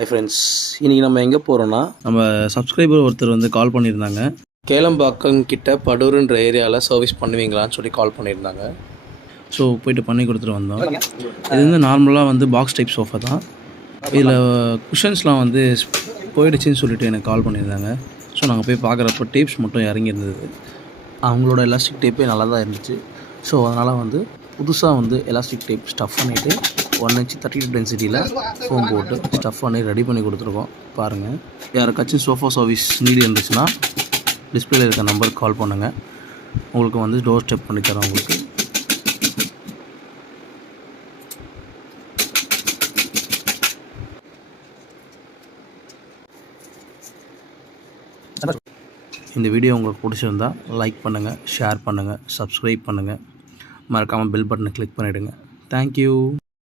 Hi friends, இன்றைக்கி நம்ம எங்கே போகிறோன்னா, நம்ம சப்ஸ்கிரைபர் ஒருத்தர் வந்து கால் பண்ணியிருந்தாங்க. கேளம்பாக்கம் கிட்ட படூருன்ற ஏரியாவில் சர்வீஸ் பண்ணுவீங்களான்னு சொல்லி கால் பண்ணியிருந்தாங்க. ஸோ போய்ட்டு பண்ணி கொடுத்துட்டு வந்தோம். இது வந்து நார்மலாக வந்து பாக்ஸ் டைப் சோஃபா தான். இதில் குஷன்ஸ்லாம் வந்து போயிடுச்சுன்னு சொல்லிட்டு எனக்கு கால் பண்ணியிருந்தாங்க. ஸோ நாங்கள் போய் பார்க்குறப்போ டேப்ஸ் மட்டும் இறங்கியிருந்தது. அவங்களோட எலாஸ்டிக் டேப்பே நல்லா தான் இருந்துச்சு. ஸோ அதனால் வந்து புதுசாக வந்து எலாஸ்டிக் டேப் ஸ்டஃப் பண்ணிவிட்டு 1 inch 32 டென்சிட்டியில் ஃபோம் போட்டு ஸ்டஃப் பண்ணி ரெடி பண்ணி கொடுத்துருக்கோம். பாருங்கள், யாருக்காச்சும் சோஃபா சர்வீஸ் நீடு இருந்துச்சுன்னா டிஸ்பிளேல இருக்க நம்பருக்கு கால் பண்ணுங்கள். உங்களுக்கு வந்து டோர் ஸ்டெப் பண்ணி தரோம். உங்களுக்கு இந்த வீடியோ உங்களுக்கு பிடிச்சிருந்தா லைக் பண்ணுங்கள், ஷேர் பண்ணுங்கள், சப்ஸ்கிரைப் பண்ணுங்கள். மறக்காமல் பெல் பட்டனை கிளிக் பண்ணிவிடுங்க. தேங்க்யூ.